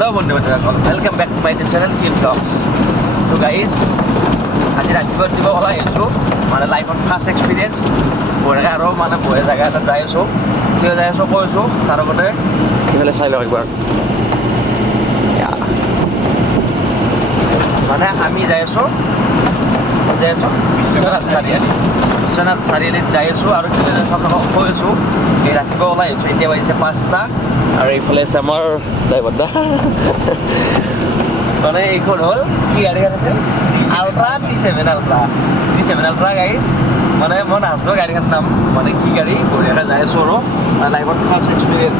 Hello বন্ধুসকল, welcome back to my channel Kill Talks. So guys, আজি ৰাতিপুৱা দিব ওলাই আছো মানে লাইফত ফাৰ্ষ্ট এক্সপেৰিয়েন্স বঢ়িয়া আৰু মানে বঢ়িয়া জায়গা এটা যাই আছো কিয় যাই আছো কৈছো তাৰ আগতে ইফালে চাই লওক একবাৰ মানে আমি যাই আছো বিশ্বনাথ চাৰিআলিত যাই আছো আৰু কিয় আপোনালোকক কৈ আছো এই ৰাতিপুৱা ওলাই আছো এতিয়া বাজিছে 5টা আৰু এইফালে আছে আমাৰ ড্ৰাইভাৰ দা মানে এইখন হ'ল কি গাড়ী আছে আল্ট্ৰা D7 আল্ট্ৰা গাইজ মানে মই নাজানো গাড়ীখনৰ নাম মানে কি গাড়ী বঢ়িয়াকৈ যাই আছো আৰু লাইফত ফাৰ্ষ্ট এক্সপিৰিয়েঞ্চ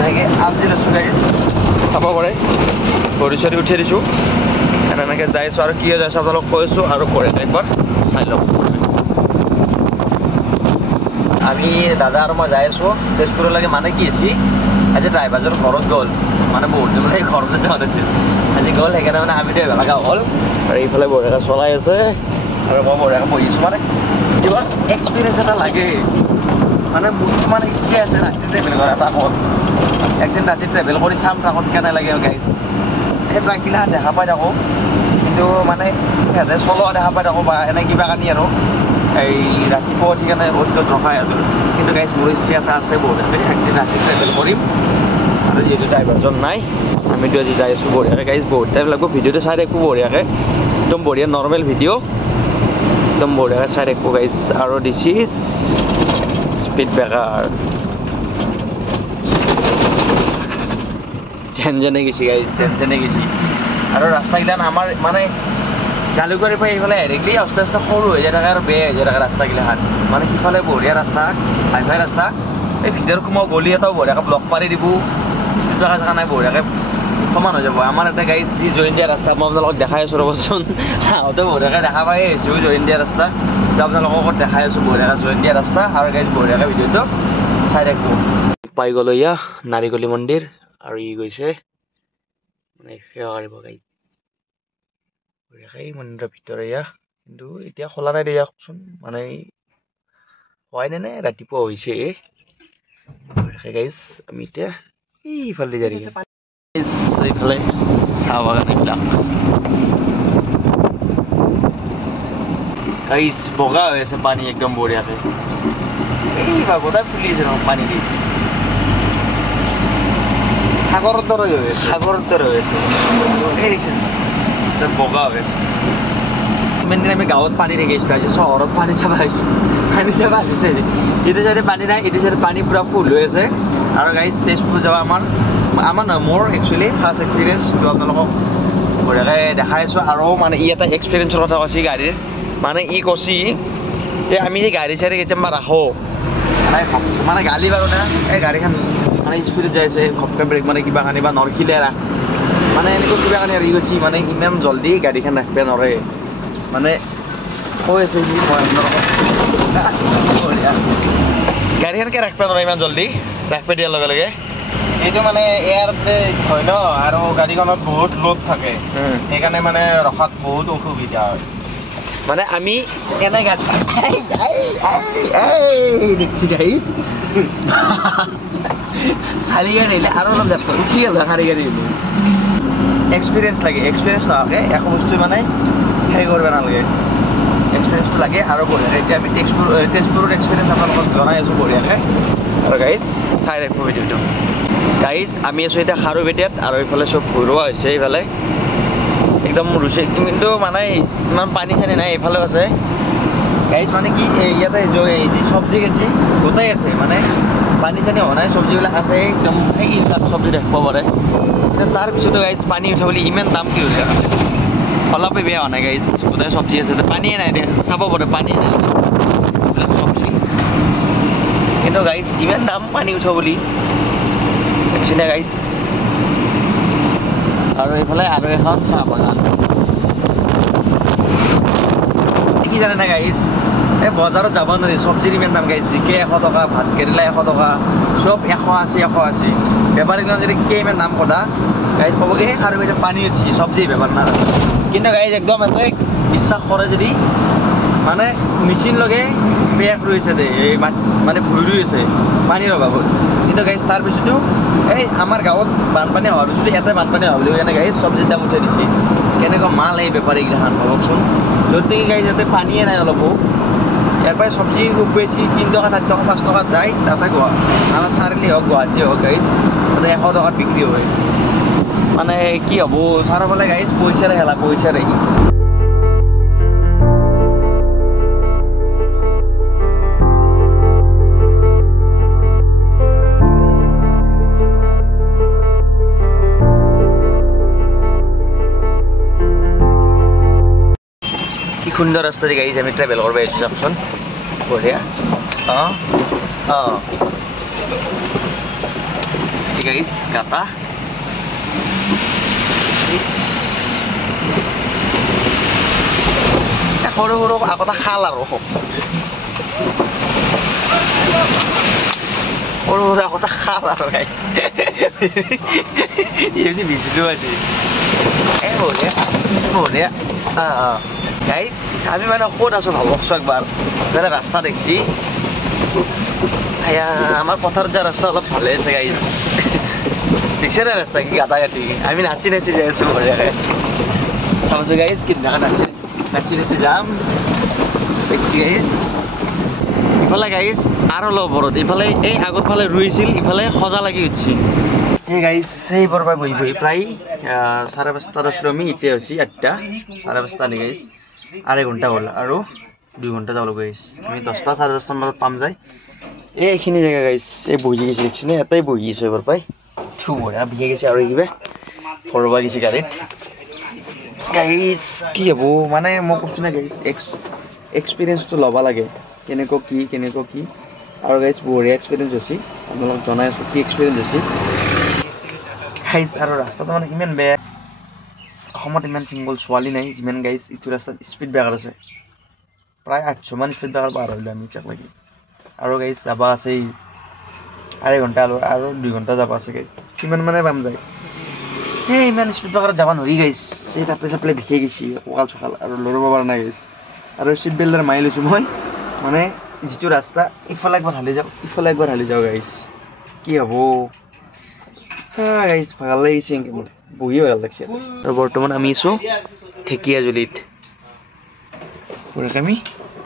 এনেকৈ আজি লৈছোঁ গাইজ চাব পাৰে ভৰি চৰি উঠিয়াই দিছোঁ এনেকৈ যাই আছোঁ আৰু কি যাই আছোঁ আপোনালোক কৈছোঁ আৰু বঢ়িয়া টাইপত চাই লওক আমি দাদা আৰু মই যাই আছোঁ তেজপুৰলৈকে মানে কি হৈছে আজি ড্ৰাইভাৰজন ঘৰত গ'ল মানে বহুত দিন মানে ঘৰতে যোৱা নাছিল আজি গ'ল সেইকাৰণে মানে আমি ড্ৰাইভাৰ লগা হ'ল আৰু এইফালে বঢ়িয়াকৈ চলাই আছে আৰু মই বঢ়িয়াকৈ বহিছোঁ মানে কিবা এক্সপিৰিয়েঞ্চ এটা লাগে মানে মোৰতো মানে ইচ্ছা আছে ৰাতি ট্ৰেভেল কৰা ট্ৰাকত একদিন ৰাতি ট্ৰেভেল কৰি চাম ট্ৰাকত কেনে লাগে গাইজ সেই ট্ৰাকবিলাক দেখা পাই থাকোঁ কিন্তু মানে সিহঁতে চলোৱা দেখা পাই থাকোঁ বা এনে কিবা কানি আৰু এই ৰাতিপুৱা উঠি কেনে অ'টত ৰখাই আছো কিন্তু গাইজ মোৰ ইচ্ছা এটা আছে বঢ়িয়াকৈ একদিন ৰাতি ট্ৰেভেল কৰিম আৰু যিহেতু ড্ৰাইভাৰজন নাই আমিতো আজি যাই আছোঁ বঢ়িয়াকৈ গাইজ বহুত টাইম লাগিব ভিডিঅ'টো চাই থাকোঁ বঢ়িয়াকৈ একদম বঢ়িয়া নৰ্মেল ভিডিঅ' একদম বঢ়িয়াকৈ চাই থাকোঁ গাইজ আৰু দিছ ইজ স্পীড ব্ৰেকাৰ যেনে গেছি গাইজ যেনে গেছি আৰু ৰাস্তাগিলান আমাৰ মানে জালুকবাৰীৰ পৰা এইফালে ডাইৰেক্টলি আস্তে আস্তে সৰু হৈ যায় থাকে আৰু বেয়া হৈ যায় থাকে ৰাস্তাগিলাখান মানে সিফালে বঢ়িয়া ৰাস্তা হাইফাই ৰাস্তা এই ভিতৰত সোমাও গলি এটাও বঢ়িয়াকৈ ব্লক পাৰি দিব জেগা জেগা নাই বঢ়িয়াকৈ সমান হৈ যাব আমাৰ এটা গাড়ীত যি জইন দিয়া ৰাস্তা মই আপোনালোকক দেখাই আছোঁ ৰ'বচোন আহোঁতে বঢ়িয়াকৈ দেখা পাই আহিছোঁ জইন দিয়া ৰাস্তা আপোনালোকক দেখাই আছোঁ বঢ়িয়াকৈ জইন দিয়া ৰাস্তা আৰু গাড়ীত বঢ়িয়াকৈ ভিডিঅ'টো চাই থাকোঁ পাই গ'লোঁ এয়া নাৰিকলি মন্দিৰ আৰু ই গৈছে মানে সেৱা কৰিব গাড়ীত বঢ়িয়াকৈ মন্দিৰৰ ভিতৰত এয়া কিন্তু এতিয়া খোলা নাই দিয়কচোন মানে হোৱাই নে ৰাতিপুৱা হৈছে বঢ়িয়াকৈ গাইজ আমি এতিয়া এইফালে যাই এইফালে চাহ বাগান এইবিলাক গাইজ বগা হৈ আছে পানী একদম বঢ়িয়াকৈ এই বাগদা ফুলি আছে নহয় পানী দি সাগৰৰ দৰে হৈ আছে এই দেখিছে বগা হৈ আছে ইমান দিন আমি গাঁৱত পানী দেখিছোঁ আজি চহৰত পানী চাব আহিছোঁ এইটো চাইডে পানী নাই এইটো চাইডে পানী পূৰা ফুল হৈ আছে আৰু গাইজ তেজপুৰ যাব আমাৰ নহয় মোৰ একচুৱেলি ফাৰ্ষ্ট এক্সপিৰিয়েঞ্চ আপোনালোকক বঢ়িয়াকৈ দেখাই আছোঁ আৰু মানে ই এটা এক্সপিৰিয়েঞ্চৰ কথা কৈছে গাড়ীৰ মানে ই কৈছে যে আমি যে গাড়ী চাড়ী কেতিয়াবা ৰাখোঁ মানে গালি বাৰু না এই গাড়ীখন মানে স্পীডত যাই আছে ঘপকৈ ব্ৰেক মানে কিবা কানি বা নৰখিলে ৰাখ মানে এনেকুৱা কিবা কানি হেৰি গৈছে মানে ইমান জল্দি গাড়ীখন ৰাখিব নোৱাৰে মানে কৈ আছে সি মই গাড়ীখনকে ৰাখিব নোৱাৰে ইমান জল্দি ৰাখিব দিয়াৰ লগে লগে এইটো মানে এয়াৰ ব্ৰেক হয় ন আৰু গাড়ীখনত বহুত লোড থাকে সেইকাৰণে মানে ৰখাত বহুত অসুবিধা হয় মানে আমি এনে গাড়ী দেখছি গাড়ীজ শাৰী গাড়ী আহিলে আৰু অলপ যাব উঠি গ'ল শাৰী গাড়ী আহিলে এক্সপিৰিয়েঞ্চ লাগে এক্সপিৰিয়েঞ্চ নোহোৱাকৈ একো বস্তু মানে হেৰি কৰিব নালাগে এক্সপিৰিয়েঞ্চটো লাগে আৰু বঢ়িয়াকৈ এতিয়া আমি তেজপুৰৰ এক্সপিৰিয়েঞ্চ আপোনালোকক জনাই আছোঁ বঢ়িয়াকৈ আৰু গাইজ চাই ৰাখিব ভিডিঅ'টো গাইজ আমি আছোঁ এতিয়া খাৰুপেটীয়াত আৰু এইফালে চব ঘূৰোৱা হৈছে এইফালে একদম ৰুচি কিন্তু মানে ইমান পানী চানী নাই এইফালেও আছে গাইজ মানে কি ইয়াতে যি চব্জি গেছি গোটেই আছে মানে পানী চানী হোৱা নাই চব্জিবিলাক আছে একদম এইবিলাক চব্জি দেখিব পাৰে তাৰপিছতো গাইজ পানী উঠা বুলি ইমান দাম কি হৈছে অলপে বেয়া হোৱা নাই গাইজ গোটেই চব্জি আছে পানীয়ে নাই দে চাব পাৰে পানীয়ে নাই এইবিলাক চব্জি কিন্তু গাইজ ইমান দাম পানী উঠা বুলি দেখিছেনে গাইজ আৰু এইফালে আৰু এখন চাহ বাগান কি জানে না গাইজ এই বজাৰত যাব নোৱাৰি চব্জিৰ ইমান দাম গাইজ জিকে 100 টকা ভাত কেৰেলা 100 টকা চব 180 বেপাৰীগিলান যদি কি ইমান দাম কথা গাইজ ক'ব কি খাৰুপেটীয়াত পানী উঠি চব্জি বেপাৰ না কিন্তু গাইজ একদম এটা বিশ্বাস কৰে যদি মানে মেচিন লগে পেক ৰৈছে দে এই মানে ভুই ৰুই আছে পানীৰ অভাৱত কিন্তু গাইজ তাৰপিছতো এই আমাৰ গাঁৱত বানপানী হোৱাৰ পিছতো ইয়াতে বানপানী হোৱা বুলি কেনে গাইজ চব্জিৰ দাম উঠাই দিছে কেনেকুৱা মাল এই বেপাৰীগিলাখান ভাবকচোন যদি গাইজ ইয়াতে পানীয়ে নাই অলপো ইয়াৰ পৰাই চব্জি খুব বেছি 3 টকা 4 টকা 5 টকাত যায় তাতে আমাৰ চাৰিআলি হওক গুৱাহাটী হওক গাইজ তাতে 100 টকাত বিক্ৰী হয় মানে কি হ'ব চাৰিওফালে গাইজ পইচাৰে হেলা পইচাৰে কি সুন্দৰ ৰাস্তা দি গাইজ আমি ট্ৰেভেল কৰিব আহিছোঁ চাওকচোন বঢ়িয়া গাইজ গাটা সৰু সৰু আগতে খাল আৰু সৰু সৰু আগতে খাল আৰু গাইজ ভিজিলো আজি এই বঢ়িয়া বঢ়িয়া গাইজ আমি মানে ক'ত আছোঁ ভাবকচোন একবাৰ মানে ৰাস্তা দেখছি আমাৰ পথাৰত যোৱা ৰাস্তা অলপ ভালে আছে গাইজ দেখছে না ৰাস্তা কি গাঁটা গাঁঠি আমি নাচি নাচি যাই আছোঁ বঢ়িয়াকৈ চাবছোঁ গাইজ কিদিনাখন নাচি নাচি যাম দেখছি গাইজ ইফালে গাইজ আৰু অলপ ওপৰত ইফালে এই আগৰ ফালে ৰুইছিল ইফালে সজা লাগি উঠছি সেই গাইজ সেইবোৰ পৰা বহি বহি প্ৰায় 5:30 আছিলোঁ আমি এতিয়া হৈছে 8টা 5:30 আনি গাইজ 2.5 ঘণ্টা হ'ল আৰু 2 ঘণ্টা যাব লাগিব গাইজ আমি 10টা 10:30 বজাত পাম যায় এইখিনি জেগা গাইজ এই বহি গৈছে দেখিছেনে এটাই বহি গৈছে এবাৰ পাই থু বঢ়িয়া বিহে গৈছে আৰু এইকিবা ফৰবা গৈছে গাড়ীত গাইজ কি হ'ব মানে মই কৈছোঁ না গাইজ এক্সপিৰিয়েঞ্চটো ল'ব লাগে কেনেকুৱা কি আৰু গাইজ বঢ়িয়া এক্সপিৰিয়েঞ্চ হৈছে আপোনালোকক জনাই আছোঁ কি এক্সপিৰিয়েঞ্চ হৈছে গাইজ আৰু ৰাস্তাটো মানে ইমান বেয়া অসমত ইমান চিংগল ছোৱালী নাই যিমান গাইজ ইটো ৰাস্তাত স্পীড ব্ৰেকাৰ আছে প্ৰায় 800 মান স্পীড ব্ৰেকাৰ পাৰ হ'লোঁ আমি চাক লাগি আৰু গাইজ যাব আছেই 2.5 ঘণ্টা আৰু 2 ঘণ্টা যাব আছে গাইজ কিমান মানে পাম যায় সেই ইমান স্পীড ব্ৰেকাৰত যাব নোৱাৰি গাইজ সেই চাপলে বিশেষ গৈছে কঁকাল চকাল আৰু লৰিব পৰা নাই গাইজ আৰু চিট বেল্টৰ মাৰি লৈছোঁ মই মানে যিটো ৰাস্তা ইফালে একবাৰ হালি যাওঁ ইফালে একবাৰ হালি যাওঁ গাইজ কি হ'ব গাইজ ভাল লাগিছে এনেকৈ মোৰ বহিও ভাল লাগিছে আৰু বৰ্তমান আমি আছোঁ ঢেকীয়াজুলিত আমি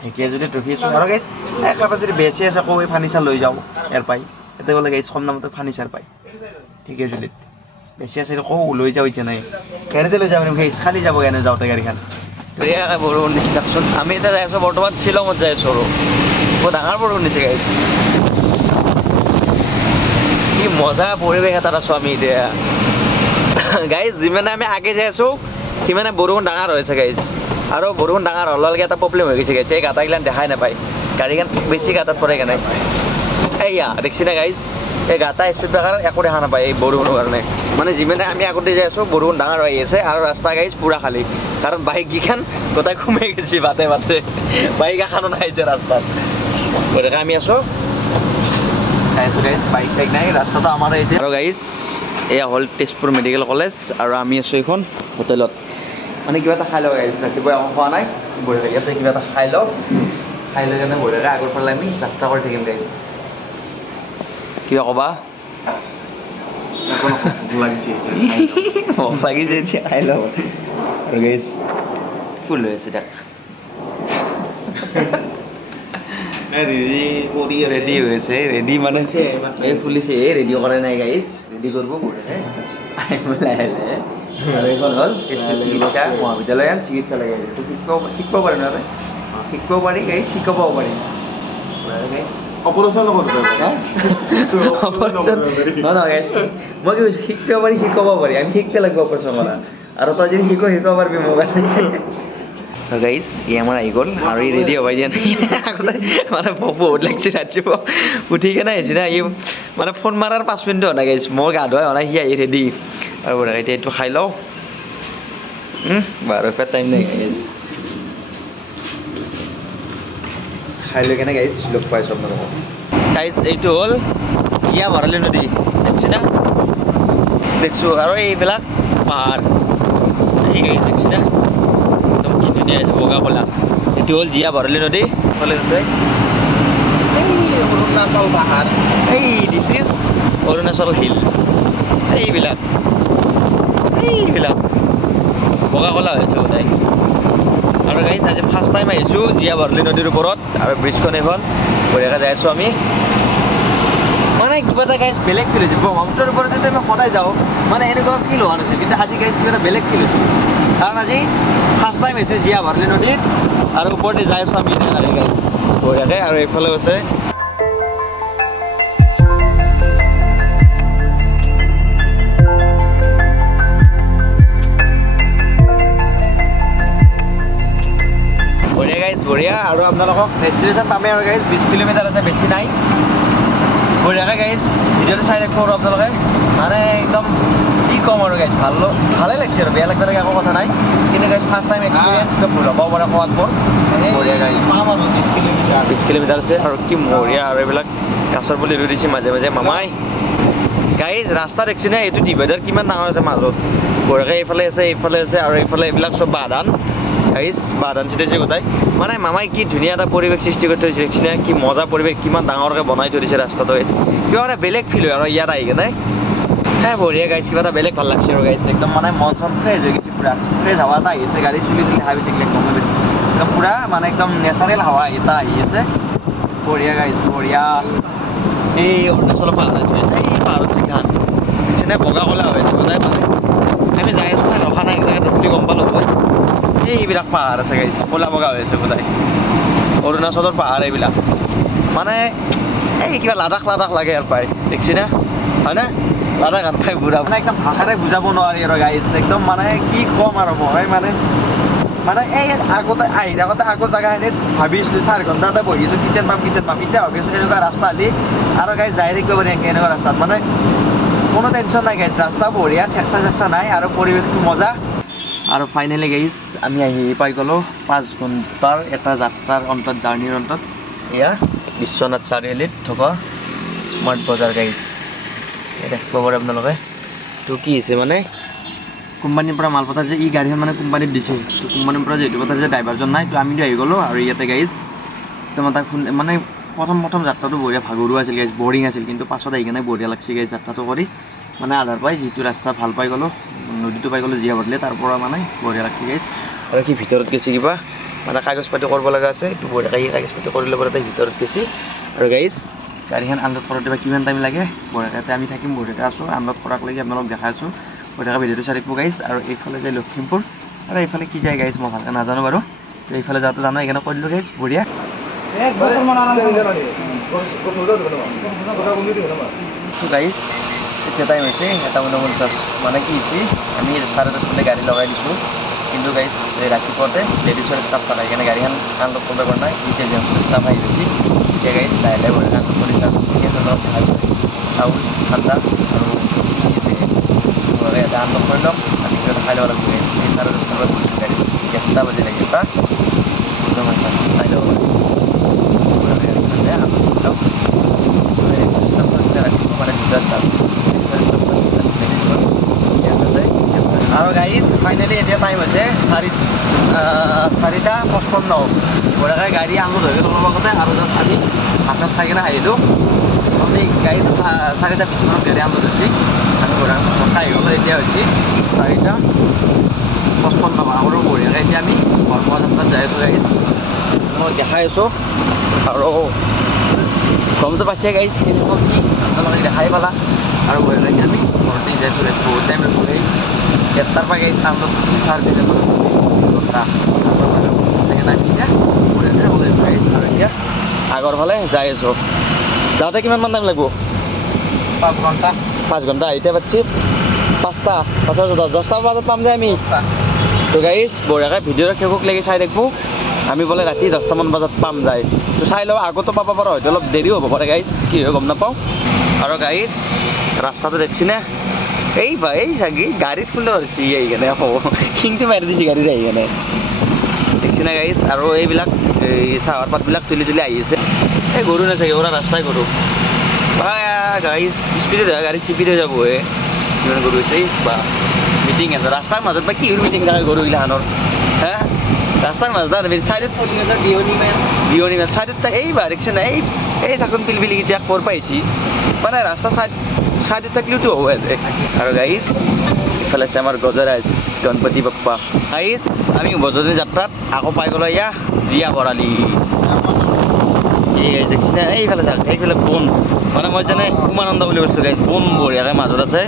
ঢেকীয়াজুলিত ৰখি আছোঁ আৰু গাইজ একেবাৰে যদি বেছি আছে আকৌ এই ফাৰ্নিচাৰ লৈ যাওঁ ইয়াৰ পাই ইয়াতে গ'লে গাইজ কম দামতে ফাৰ্নিচাৰ পায় ঢেকীয়াজুলিত বেছি আছে আকৌ লৈ যাওঁ এতিয়া নাই গাড়ীতে লৈ যাওঁ গাইজ খালি যাব এনে যাওঁতে গাড়ীখন ধুনীয়াকৈ বৰষুণ দিছে চাওকচোন আমি এতিয়া যাই আছোঁ বৰ্তমান শ্বিলঙত যাই আছোঁ আৰু বৰ ডাঙৰ বৰষুণ দিছে গাইজ কি মজা পৰিৱেশ এটাত আছোঁ আমি এতিয়া গাইজ যিমানে আমি আগে যাই আছোঁ সিমানে বৰষুণ ডাঙৰ হৈছে গাইজ আৰু বৰষুণ ডাঙৰ হোৱাৰ লগে এটা প্ৰব্লেম হৈ গৈছে গাইজ এই গাঁটাগিলান দেখাই নাপায় গাড়ীখন বেছি গাঁতাত পৰে কেনে এইয়া দেখছি না গাইজ এই গাঁটা স্পীড ব্ৰেকাৰ একো দেখা নাপায় এই বৰষুণৰ কাৰণে মানে যিমানে আমি আগতে যাই আছোঁ বৰষুণ ডাঙৰ হৈ আছে আৰু ৰাস্তা গাইজ পূৰা খালী কাৰণ বাইককেইখন গোটাই সোমাই গৈছে বাটে বাটে বাইক এখনো নাই যে ৰাস্তাত গতিকে আমি আছোঁ গাইজ বাইক চাইক নাই ৰাস্তাটো আমাৰ এতিয়া আৰু গাইজ এয়া হ'ল তেজপুৰ মেডিকেল কলেজ আৰু আমি আছোঁ এইখন হোটেলত মানে কিবা এটা খাই লওঁ গাইজ ৰাতিপুৱা একো খোৱা নাই বঢ়িয়া ইয়াতে কিবা এটা খাই লওঁ খাই লৈ কেনে বঢ়িয়াকৈ আগৰ ফালে আমি যাত্ৰা কৰি থাকিম গাইজ কিবা ক'বা লাগিছে এতিয়া খাই লওঁ আৰু গাইজ ফুল হৈ আছে তাক ৰেডি হৈ আছে ৰেডি মানে এই ফুলিছে এই ৰেডি কৰা নাই গাইজ ৰেডি কৰিব লাহে লাহে আৰু এইখন হ'ল তেজপুৰ চিকিৎসা মহাবিদ্যালয় চিকিৎসালয় গাইজ শিকিব পাৰে নহয় শিকিব পাৰি গাইজ শিকাব পাৰি গাইজ অপাৰেশ্যন নহয় গাইজ মই কি কৈছোঁ শিকিব পাৰি শিকাব পাৰি আমি শিকিব লাগিব অপাৰেশ্যন কৰা আৰু তই যদি শিকাব পাৰিবি মোক গাইজ ই আমাৰ আহি গ'ল আৰু ই ৰেডি হবাই দিয়া নাই আগতে মানে বহুত লাগিছে ৰাতিপুৱা উঠি কেনে আহিছে না ই মানে ফোন মাৰাৰ 5 মিনিট হোৱা নাই গাইজ মই গা ধোৱা হোৱা নাই সি আহি ৰেডি আৰু এতিয়া এইটো খাই লওঁ বাৰু পেট টাইম নাই গাইজ খাই লৈ কেনে গাইজ লগ পাইছোঁ আপোনালোকক গাইজ এইটো হ'ল জীয়া ভৰালি নদী দেখছি না দেখছোঁ আৰু এইবিলাক পাহাৰ এই গাইজ দেখছি না একদম ধুনীয়া বগা কলা এইটো হ'ল জীয়া ভৰালি নদী ফালে আছে অৰুণাচল পাহাৰ এই দিছ ইজ অৰুণাচল হিল এইবিলাক বগা কলা হৈছে সদায় আৰু গাইজ আজি ফাৰ্ষ্ট টাইম আহিছোঁ জীয়া ভৰলী নদীৰ ওপৰত আৰু ব্ৰিজখন এখন বঢ়িয়াকৈ যাই আছোঁ আমি মানে কিবা এটা গাইজ বেলেগ ফিল হৈছে ব্ৰহ্মপুত্ৰৰ ওপৰত যেতিয়া মই সদায় যাওঁ মানে এনেকুৱা ফিল হোৱা নাছিল কিন্তু আজি গাইজ কিবা এটা বেলেগ ফিল হৈছে কাৰণ আজি ফাৰ্ষ্ট টাইম আহিছোঁ জীয়া ভৰলী নদীত আৰু ওপৰতে যাই আছোঁ আমি গাইজ বঢ়িয়াকৈ আৰু এইফালে আছে বঢ়িয়া আৰু আপোনালোকক ডেষ্টিনেশ্যন পামেই আৰু গাইজ 20 কিলোমিটাৰ আছে বেছি নাই বঢ়িয়াকৈ গাইজ ভিডিঅ'টো চাই ৰাখিব আৰু আপোনালোকে মানে একদম কি ক'ম আৰু গাইজ ভালেই লাগিছে আৰু বেয়া লাগবে একো কথা নাই কিন্তু গাইজ ফাৰ্ষ্ট টাইম এক্সপিৰিয়েঞ্চ ভুল হ'ব পাৰে কোৱাত মোৰ বঢ়িয়া গাইজ 20 কিলোমিটাৰ আছে আৰু কি বঢ়িয়া আৰু এইবিলাক গাছৰ পুলি ৰুই দিছে মাজে মাজে মামাই গাইজ ৰাস্তা দেখিছে নে এইটো ডিভাইডাৰ কিমান ডাঙৰ আছে মাজত বঢ়িয়াকৈ এইফালে আছে আৰু এইফালে এইবিলাক চব বাদান গাইজ বাদান চিটাইছে গোটাই মানে মামাই কি ধুনীয়া এটা পৰিৱেশ সৃষ্টি কৰি থৈছে দেখিছে কি মজা পৰিৱেশ কিমান ডাঙৰকৈ বনাই থৈ দিছে ৰাস্তাটো কিবা মানে বেলেগ ফিল হয় আৰু ইয়াত আহি কেনে বঢ়িয়া গাইজ কিবা এটা বেলেগ ভাল লাগছে আৰু গাইজ একদম মানে মন চন ফ্ৰেছ হৈ গৈছে পুৰা ফ্ৰেছ হাৱা এটা আহি আছে গাড়ী চুলি হাই বেছি গমে বেছি একদম পুৰা মানে একদম নেচাৰেল হাৱা এটা আহি আছে বঢ়িয়া গাইজ বঢ়িয়া এই অৰুণাচলৰ পাহাৰ আছে এই পাহাৰত চিঘান দেখিছে নে বগা কলা হৈ আছে সদায় মানে আমি যাই আছোঁ ৰখা নাই এক জেগাত ৰখি গম পালোঁ এইবিলাক পাহাৰ আছে গাইজ ক'লা বগা হৈ আছে সদায় অৰুণাচলৰ পাহাৰ এইবিলাক মানে এই কিবা লাডাখ লাগে আৰু পাই দেখিছে না হয়নে লাডাখ আৰু পাই বুঢ়া মানে একদম ভাষাৰে বুজাব নোৱাৰি আৰু গাইজ একদম মানে কি ক'ম আৰু মই মানে এই আগতে আগৰ জেগাখিনিত ভাবিছিলোঁ 4 ঘণ্টা এটা বহিছোঁ কিচেন পাম এতিয়া ভাবিছোঁ এনেকুৱা ৰাস্তা আলি আৰু গাইজ যাই থাকিব পাৰি এনেকুৱা ৰাস্তাত মানে কোনো টেনশ্যন নাই গাইজ ৰাস্তা বঢ়িয়া ঠেকচা নাই আৰু পৰিৱেশটো মজা আৰু ফাইনেলি গাইজ আমি আহি পাই গ'লোঁ 5 ঘণ্টাৰ এটা যাত্ৰাৰ অন্তত জাৰ্ণিৰ অন্তত এয়া বিশ্বনাথ চাৰিআলিত থকা স্মাৰ্ট বজাৰ গাইজ দেখিব পাৰে আপোনালোকে তো কি হৈছে মানে কোম্পানীৰ পৰা মাল পঠাৰ যে ই গাড়ীখন মানে কোম্পানীত দিছোঁ তো কোম্পানীৰ পৰা যিহেতু পঠাৰ যে ড্ৰাইভাৰজন নাই তো আমিতো আহি গ'লোঁ আৰু ইয়াতে গাইজ তো মই তাক মানে প্ৰথম যাত্ৰাটো বঢ়িয়া ভাগৰুৱা আছিল গাইজ বৰিং আছিল কিন্তু পাছত আহি কিনে বঢ়িয়া লাগছে গাইজ যাত্ৰাটো কৰি মানে আধাৰ পাই যিটো ৰাস্তা ভাল পাই গ'লোঁ নদীটো পাই গ'লোঁ জীয়া ভৰলী তাৰ পৰা মানে বঢ়িয়া লাগছে গাইজ আৰু কি ভিতৰত গেছি কিবা মানে কাগজ পাতি কৰিব লগা আছে এইটো বঢ়িয়াকৈ কাগজ পাতি কৰি ল'ব তাই ভিতৰত গেছি আৰু গাইজ গাড়ীখন আনলোড কৰোঁতে বা কিমান টাইম লাগে বঢ়িয়াকৈ আমি থাকিম বঢ়িয়াকৈ আছোঁ আনলোড কৰাক লাগি আপোনালোক দেখাই আছোঁ বঢ়িয়াকৈ ভিডিঅ'টো চাই থাকিব গাইজ আৰু এইফালে যায় লখিমপুৰ আৰু এইফালে কি যায় গাইজ মই ভালকৈ নাজানো বাৰু তো এইফালে যাওঁতে জানো সেইকাৰণে কৈ দিলোঁ গাইজ বঢ়িয়া গাইজ এতিয়া টাইম হৈছে 1:49 মানে কি হৈছে আমি 10:30 গাড়ী লগাই দিছোঁ কিন্তু গাইজ ৰাতিপুৱাতে লেডিছৰ ষ্টাফ থকা সেইকাৰণে গাড়ীখন আনলোড কৰিব পৰা নাই এতিয়া জেণ্টছৰ ষ্টাফ আহি গৈছে এতিয়া গাইজ লাহে লাহে বঢ়িয়া আনলোড কৰি চাউল ঠাণ্ডা আৰু এটা আনলোড কৰি লওক আমি কিবা খাই ল'ব লাগিব গাইজ এই 10:30 বজাত গৈছোঁ গাড়ী 1টা বাজিলে 1টা চাই ল'ব লাগিব আৰু গাইজ ফাইনেলি এতিয়া টাইম হৈছে 4:55 বঢ়িয়াকৈ গাড়ী আনলোড হৈ গ'ল অলপ আগতে আৰু জাষ্ট আমি হাতত খাই কিনে আহিলোঁ গাইজ 4:20 মানত গাড়ী আনলোড হৈছে আমি বঢ়িয়াকৈ খাই গ'লোঁ এতিয়া হৈছে 4:55 আৰু বঢ়িয়াকৈ এতিয়া আমি বৰপৰা যাত্ৰাত যাই আছোঁ গাইজ মই দেখাই আছোঁ আৰু গমটো পাইছে গাইজ কেনেকুৱা কি আপোনালোকে দেখাই পালা আৰু বঢ়িয়াকৈ আমি ঘৰতে যাই আছোঁ বহুত টাইম ৰখোঁ সেই 1টাৰ পৰা গাইজ আনলোড কৰিছে 4:30 ঘণ্টা সেইকাৰণে আমি এতিয়া বঢ়িয়াকৈ ওলাই গাইজ আৰু এতিয়া আগৰ ফালে যাই আছোঁ যাওঁতে কিমানমান টাইম লাগিব 5 ঘণ্টা এতিয়া পাচ্ছি 5টা 10টা বজাত পাম যে আমি তো গাইজ বঢ়িয়াকৈ ভিডিঅ'টো শেষক লাগি চাই থাকিব আমি বোলে ৰাতি 10টামান বজাত পাম যায় তো চাই লওঁ আগতো পাব পাৰোঁ হয়তো অলপ দেৰিও হ'ব পাৰে গাইজ কি হয় গম নাপাওঁ আৰু গাইজ ৰাস্তাটো দেখিছেনে এই চাগি গাড়ীত খুলে ধৰিছে আহি কেনে আকৌ শিংটো মাৰি দিছে গাড়ীত আহি কেনে দেখিছেনে গাইজ আৰু এইবিলাক এই চাহৰ পাতবিলাক তুলি আহি আছে এই গৰু নাচাগে ওৰা ৰাস্তাই গৰু গাইজ স্পীডে যায় গাড়ী স্পীডে যাব কিমান গৰু হৈছে বা মিটিং আছে ৰাস্তাৰ মাজত বা কি মিটিং থাকে গৰুগিলাখনৰ হা ৰাস্তাৰ মাজত আমি চাইডত বিয়নি মেল চাইডত এইবাৰ দেখিছে না এই থাকুন পিলপিলি এতিয়া কৰ পাইছি মানে ৰাস্তা চাইডত থাকিলেওতো হয় আৰু গাইজ ইফালে আছে আমাৰ গজৰাজ গণপতি বাপ্পা গাইজ আমি বজৰনী যাত্ৰাত আকৌ পাই গ'লো এয়া জীয়া বৰালি এই দেখিছে না এইফালে থাক এইফালে বন মানে মই জানে উমানন্দ বুলি কৈছোঁ গাইজ বন বঢ়িয়াকৈ মাজত আছে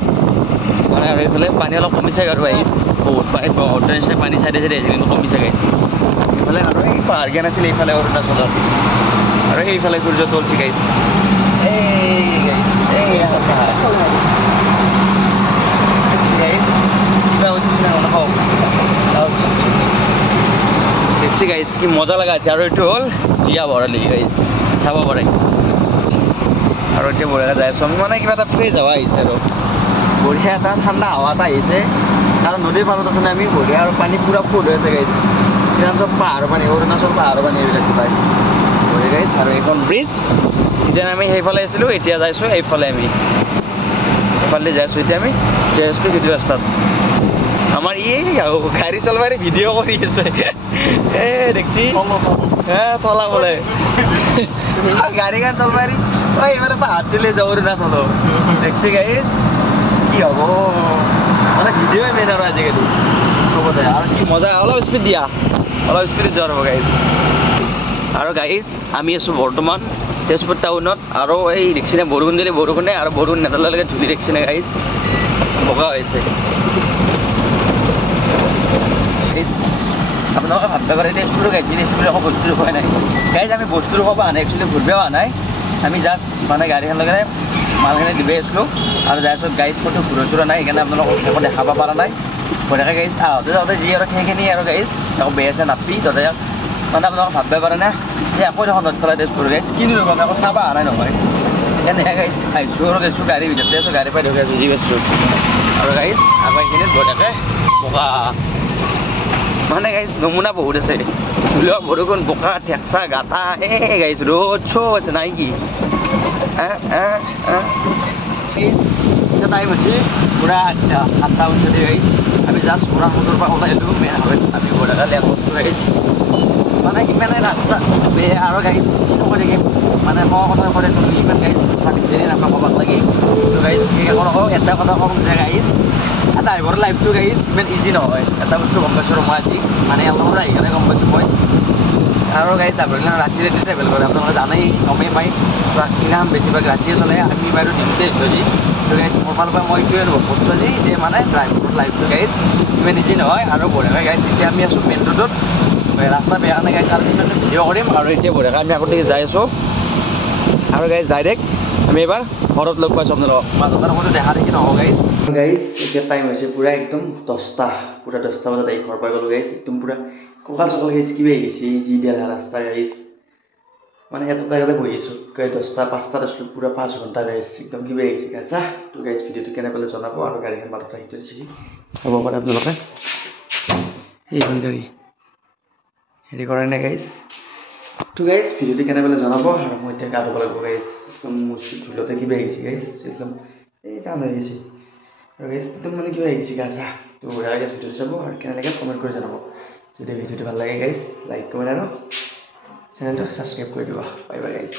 মানে আৰু এইফালে পানী অলপ কমিছে আৰু গাইজ বহুত পানী ব্ৰহ্মপুত্ৰ নিচিনা পানী চাইডে চাইডে আহিছে কিন্তু কমিছে গাইজ এইফালে আৰু এই পাহাৰ জ্ঞান আছিল এইফালে অৰুণাচলত আৰু সেইফালে সূৰ্য তলছি গাইজ এই গাইজ এই পাহাৰ কিবা উঠিছে না নকওঁ দেখছি গাইজ কি মজা লগা আছে আৰু এইটো হ'ল জীয়া বৰালি গাইজ চাব পাৰে আৰু এতিয়া বঢ়িয়াকৈ যাই আছোঁ আমি মানে কিবা এটা ফ্ৰেছ হাৱা আহিছে আৰু বঢ়িয়া এটা ঠাণ্ডা হাৱা এটা আহিছে কাৰণ নদীৰ পাৰত আছোঁ আমি বঢ়িয়া আৰু পানী পূৰা ফুল হৈ আছে গাইজ কিমান চব পাহাৰৰ পানী অৰুণাচল পাহাৰৰ পানী এইবিলাক পায় বঢ়িয়া গাইজ আৰু এইখন ব্ৰিজ এতিয়া আমি সেইফালে আছিলোঁ এতিয়া যাইছোঁ এইফালে আমি এইফালে যাই আছোঁ এতিয়া আমি যাই আছিলোঁ সেইটো ৰাস্তাত আমাৰ এই গাড়ী চলবাৰে ভিডিঅ' কৰি আছে দেখছি থলা বোলে গাড়ীখন চলবাৰি এইফালে পাহাৰ তুলি যাওঁ অৰুণাচল দেখছি গাইজ কি হ'ব মানে ভিডিঅ'ই মেইন আৰু আজিকালি চবতে আৰু কি মজা অলপ স্পীড দিয়া অলপ স্পীডত যোৱাৰ হ'ব গাইজ আৰু গাইজ আমি আছোঁ বৰ্তমান তেজপুৰ টাউনত আৰু এই দেখিছেনে বৰষুণ দিলে বৰষুণে আৰু বৰষুণ নেদালৈকে ধূলি দেখিছেনে গাইজ বগা হৈছে আপোনালোকে ভাবিব পাৰে তেজপুৰো গাইছে তেজপুৰ একো বস্তুটো খোৱা নাই গাইজ আমি বস্তুটো খাব অহা নাই একচুৱেলি ঘূৰিব অহা নাই আমি জাষ্ট মানে গাড়ীখন লগাই মালখিনি দিবই আছিলোঁ আৰু যাই আছোঁ গাইজ ক'তো ঘূৰা চুৰা নাই সেইকাৰণে আপোনালোকক একো দেখাব পৰা নাই ভয়াকৈ গাইজ আহোঁতে যাওঁতে যি আৰু সেইখিনি আৰু গাইজ একো বেয়া আছে নাপি তাতে মানে আপোনালোকে ভাবিব পাৰে না এই আকৌ দেখোন নদখলা তেজপুৰ গাইজ কিনো ৰকম একো চাব অহা নাই নহয় সেইকাৰণে গাইজ আহিছোঁ আৰু গৈছোঁ গাড়ীৰ ভিতৰতে আছোঁ গাড়ী পাই ধৰি আছোঁ যি গৈছোঁ আৰু গাইজ আকৌ এইখিনিত ভয়াকৈ বোকা মানে গাইজ নমুনা বহুত আছে ধূলিৰ বৰষুণ বোকা ঠেকচা গাটা গাইজ ৰ'দ চব আছে নাই কি টাইম হৈছে পূৰা 8টা 50 গাইজ আমি জাষ্ট পুৰা মটৰ পৰা ওলাইছোঁ মেইন হাইৱেত আমি বঢ়িয়াকৈ লেট কৰিছোঁ গাইজ মানে ইমানে ৰাস্তা বেয়া আৰু গাইজ কি নকৰি থাকিম মানে কোৱা কথা কৰে তুমি ইমান গাইজ কথা বিচাৰি নাপাওঁ ক'ৰবাত লাগি তো গাইজ আকৌ এটা কথা ক'ম যে গাইজ ড্ৰাইভাৰৰ লাইফটো গাইজ ইমান ইজি নহয় এটা বস্তু গম পাইছোঁ আৰু মই আজি মানে অলপ আহি কেনে গম পাইছোঁ মই আৰু গাইজ ড্ৰাইভাৰবিলাক ৰাতি ৰাতি ট্ৰেভেল কৰে আপোনালোকে জানেই গমেই পায় ট্ৰাকবিলাক বেছিভাগ ৰাতিয়ে চলে আমি বাৰু দিনতে আহিছোঁ আজি তো গাইজ মোৰ ফালৰ পৰা মই এইটোৱে অনুভৱ কৰিছোঁ আজি যে মানে ড্ৰাইভাৰৰ লাইফটো গাইজ ইমান ইজি নহয় আৰু বঢ়িয়াকৈ গাইজ এতিয়া আমি আছোঁ মেইন ৰোডত ৰাস্তা বেয়া কাৰণে গাইজ আৰু ইমান ভিডিঅ' কৰিম আৰু এতিয়া বঢ়িয়াকৈ আমি আগতে যাই আছোঁ আৰু গাইজ ডাইৰেক্ট আমি এবাৰ ঘৰত লগ পাইছোঁ আপোনালোকক মাজত আৰু মইতো দেখা দেখি নহওঁ গাইজ গাইজ এতিয়া টাইম হৈছে পূৰা একদম 10টা পূৰা 10টা বজাত আহি ঘৰ পাই গ'লোঁ গাইজ একদম পূৰা কঁকাল চকাল গাইজ কিবা আহি গৈছে যি দিয়া ৰাস্তা গাইজ মানে এটা জেগাতে বহি আছোঁ গাইজ 10টা 5টাত আছিলোঁ পূৰা 5 ঘণ্টা গাইজ একদম কিবা আহি গৈছে গাইজ তো গাইজ ভিডিঅ'টো কেনে পালে জনাব আৰু গাড়ীখন বাটত আহি থৈ দিছে চাব পাৰে আপোনালোকে এইখন গাড়ী হেৰি কৰে নে গাইজ তো গাইজ ভিডিঅ'টো কেনে পালে জনাব আৰু মই এতিয়া গা ধুব লাগিব গাইজ একদম মোৰ ধুলতে কিবা আহি গৈছে গাইজ একদম এই কাম হৈ গৈছে আৰু গাইজ একদম মানে কিবা আহি গৈছে গা চা তো বঢ়িয়া গাইজ ভিডিঅ'টো চাব আৰু কেনে লাগে কমেণ্ট কৰি জনাব যদি ভিডিঅ'টো ভাল লাগে গাইজ লাইক কমেণ্ট আৰু চেনেলটো ছাবস্ক্ৰাইব কৰি দিব বাই বাই গাইজ